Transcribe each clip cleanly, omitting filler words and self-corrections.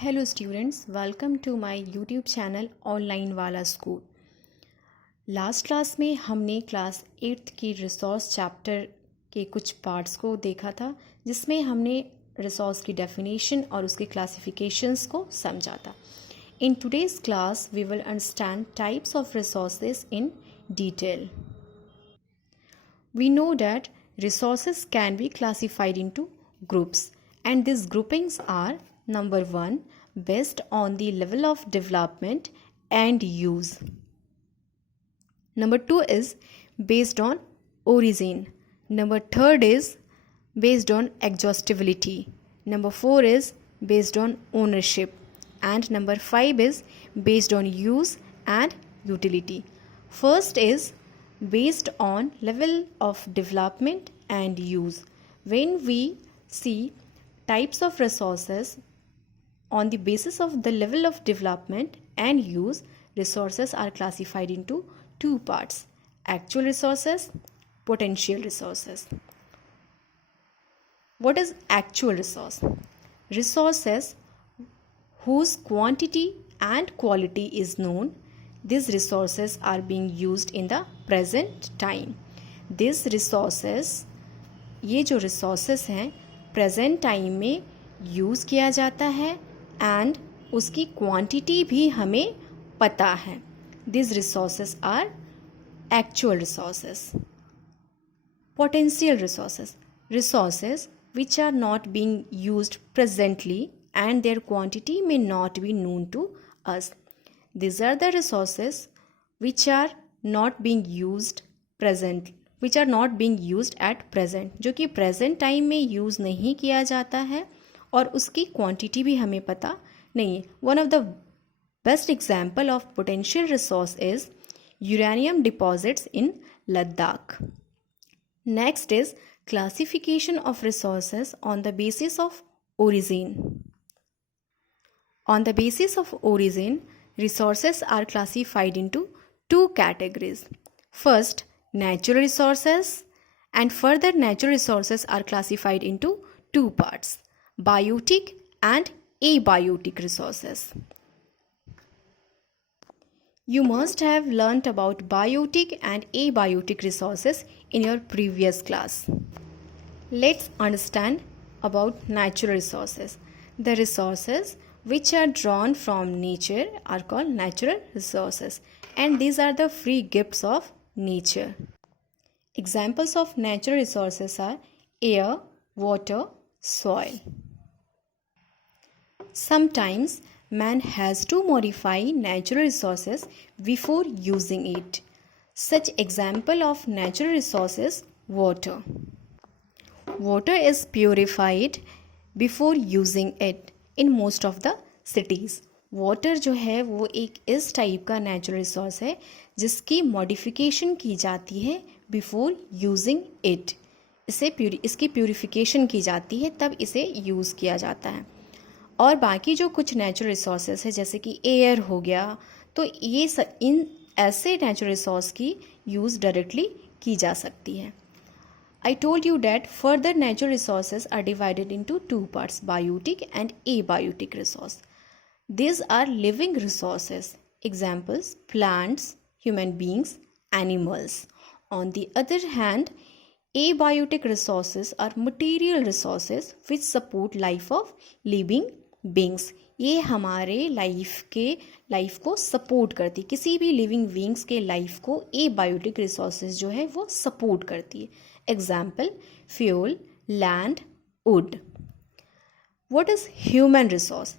Hello students, welcome to my YouTube channel online वाला school. Last class में हमने class 8th की resource chapter के कुछ पार्ट्स को देखा था, जिसमें हमने रिसोर्स की डेफिनेशन और उसके क्लासिफिकेशंस को समझा था। In today's class we will understand types of resources in detail. We know that resources can be classified into groups, and these groupings are: number 1, based on the level of development and use. Number 2 is based on origin. Number 3 is based on exhaustibility. Number 4 is based on ownership, and number 5 is based on use and utility. First is based on level of development and use. When we see types of resources on the basis of the level of development and use, resources are classified into two parts: actual resources, potential resources. What is actual resource? Resources whose quantity and quality is known. These resources are being used in the present time. These resources, ये जो resources हैं present time में use किया जाता है and उसकी quantity भी हमें पता है. These resources are actual resources. Potential resources, resources which are not being used presently and their quantity may not be known to us. These are the resources which are not being used at present, जो कि present time में use नहीं किया जाता है और उसकी quantity भी हमें पता नहीं है. One of the best example of potential resource is uranium deposits in Ladakh. Next is classification of resources on the basis of origin. On the basis of origin, resources are classified into two categories. First, natural resources, and further natural resources are classified into two parts: biotic and abiotic resources. You must have learnt about biotic and abiotic resources in your previous class. Let's understand about natural resources. The resources which are drawn from nature are called natural resources, and these are the free gifts of nature. Examples of natural resources are air, water, soil. Sometimes man has to modify natural resources before using it. Such example of natural resources: water. Water is purified before using it in most of the cities. Water जो है वो एक इस type का natural resource है जिसकी modification की जाती है बिफोर यूजिंग इट. इसकी प्यूरिफिकेशन की जाती है, तब इसे यूज़ किया जाता है. और बाकी जो कुछ नेचुरल रिसोर्सेज है जैसे कि एयर हो गया, तो ये इन ऐसे नेचुरल रिसोर्स की यूज़ डायरेक्टली की जा सकती है. I told you that further natural resources are divided into two parts: biotic and abiotic resource. These are living resources. Examples: plants, human beings, animals. On the other hand, abiotic resources are material resources which support life of living beings. ये हमारे life को support करती है. किसी भी living beings के life को abiotic resources जो है वो सपोर्ट करती है. Example: fuel, land, wood. What is human resource?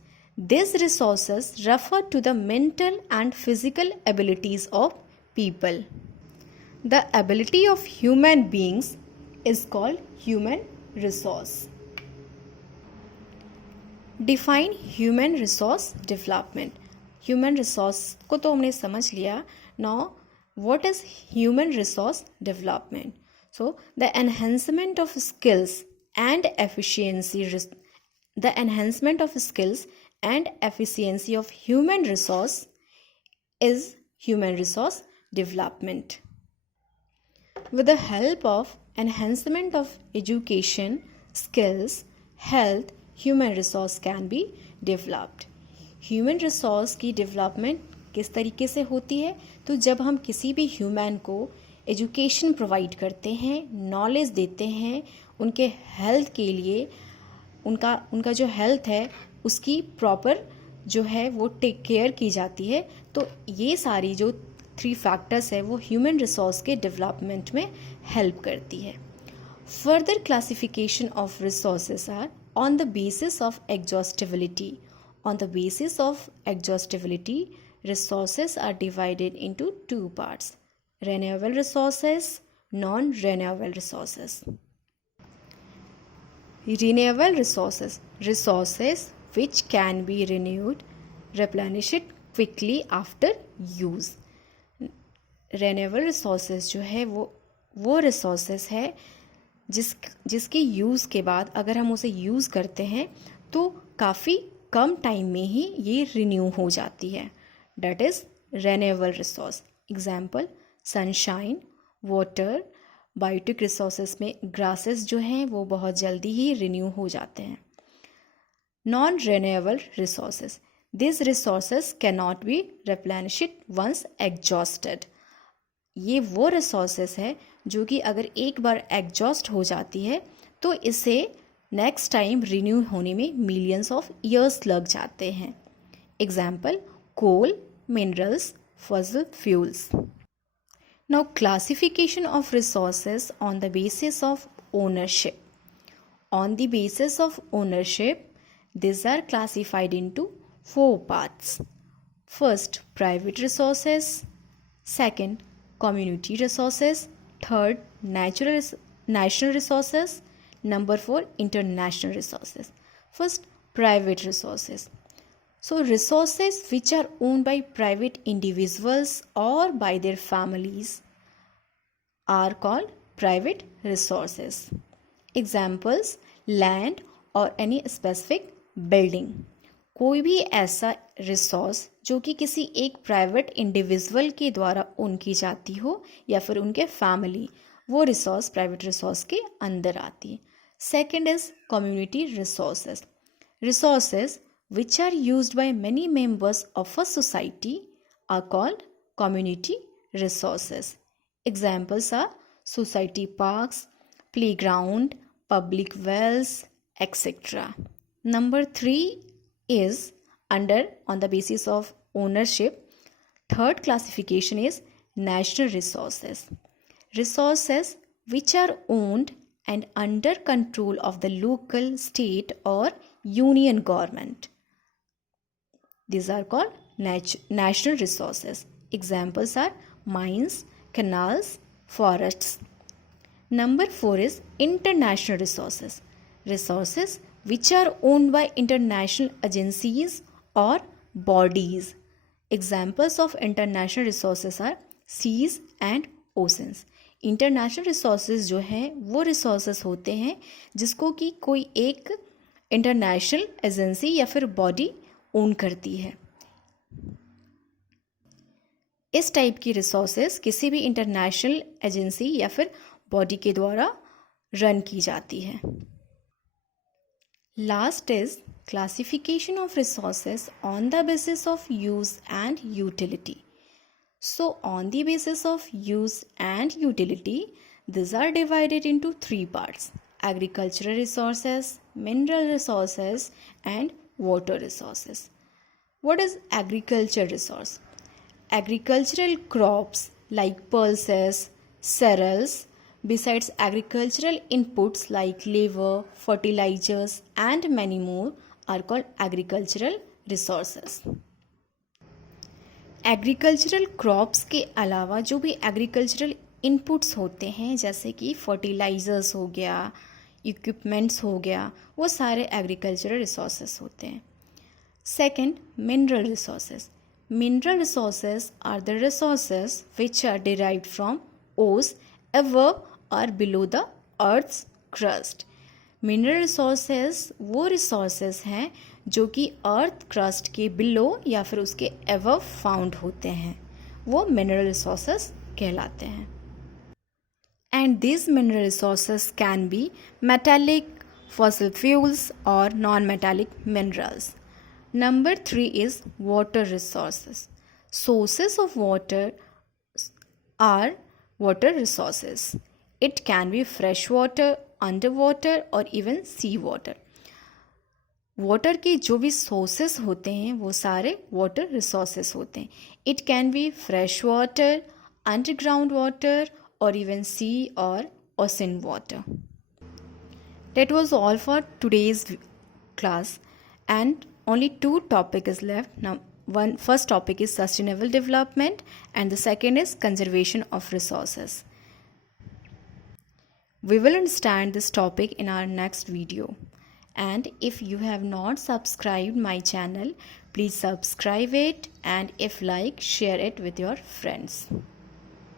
These resources refer to the mental and physical abilities of people. The ability of human beings is called human resource. Define human resource development. Human resource को तो हमने समझ लिया. Now, what is human resource development? So, the enhancement of skills and efficiency of human resource is human resource development. With the help of enhancement of education, skills, health, human resource can be developed. Human resource की development किस तरीके से होती है? तो जब हम किसी भी ह्यूमन को एजुकेशन प्रोवाइड करते हैं, नॉलेज देते हैं, उनके हेल्थ के लिए उनका जो हेल्थ है उसकी प्रॉपर जो है वो टेक केयर की जाती है, तो ये सारी जो 3 फैक्टर्स है वो ह्यूमन रिसोर्स के डेवलपमेंट में हेल्प करती है. Further classification of resources are on the basis of exhaustibility. On the basis of exhaustibility, resources are divided into 2 parts: renewable resources, non-renewable resources. Renewable resources, resources which can be renewed, replenished quickly after use. Renewable resources जो है वो resources है जिसके use के बाद अगर हम उसे यूज़ करते हैं तो काफ़ी कम टाइम में ही ये रिन्यू हो जाती है. That is renewable resource. Example sunshine, water. Biotic resources में ग्रासेस जो हैं वो बहुत जल्दी ही रिन्यू हो जाते हैं. Non renewable resources, this resources can not be replenished once exhausted. ये वो रिसोर्सेज है जो कि अगर एक बार एग्जॉस्ट हो जाती है तो इसे नेक्स्ट टाइम रिन्यू होने में मिलियंस ऑफ ईयर्स लग जाते हैं. Example coal, minerals, fossil fuels. Now classification of resources on the basis of ownership. On the basis of ownership, these are classified into 4 parts. First, private resources. Second, community resources. Third, national resources. Number 4, international resources. First, private resources. So resources which are owned by private individuals or by their families are called private resources. Examples, land or any specific building. कोई भी ऐसा resource जो कि किसी एक private individual के द्वारा own की जाती हो या फिर उनके फैमिली, वो रिसोर्स प्राइवेट रिसोर्स के अंदर आती है. Second is community resources. Resources which are used by many members of a society are called community resources. Examples are society parks, playground, public wells, etcetera. Number 3 is on the basis of ownership. Third classification is national resources. Resources which are owned and under control of the local, state or union government. These are called national resources. Examples are mines, canals, forests. Number 4 is international resources. Resources which are owned by international agencies or bodies. Examples of international resources are seas and oceans. International resources जो हैं वो resources होते हैं जिसको कि कोई एक international agency या फिर बॉडी ओन करती है. इस टाइप की रिसोर्सेज किसी भी इंटरनेशनल एजेंसी या फिर बॉडी के द्वारा रन की जाती है. Last is classification of resources on the basis of use and utility. So on the basis of use and utility, these are divided into 3 parts: agricultural resources, mineral resources and water resources. What is agricultural resource? Agricultural crops like pulses, cereals, besides agricultural inputs like labor, fertilizers and many more are called agricultural resources. Agricultural crops के अलावा जो भी agricultural inputs होते हैं जैसे कि fertilisers हो गया, इक्विपमेंट्स हो गया, वो सारे एग्रीकल्चरल रिसोर्सेज होते हैं. Second, mineral resources. Mineral resources are the resources which are derived from ores above or below the earth's crust. Mineral resources वो रिसोर्सेज हैं जो कि अर्थ क्रस्ट के बिलो या फिर उसके एबव फाउंड होते हैं, वो मिनरल रिसोर्सेज कहलाते हैं. And this mineral resources can be metallic, fossil fuels, or non-metallic minerals. Number 3 is water resources. Sources of water are water resources. It can be fresh water, underwater, or even sea water. Water के जो भी sources होते हैं वो सारे water resources होते हैं. It can be fresh water, underground water, और इवन सी और ocean water. That was all for today's class, and only two topics is left. Now, first topic is sustainable development and the second is conservation of resources. We will understand this topic in our next video. And if you have not subscribed my channel, please subscribe it, and if like, share it with your friends.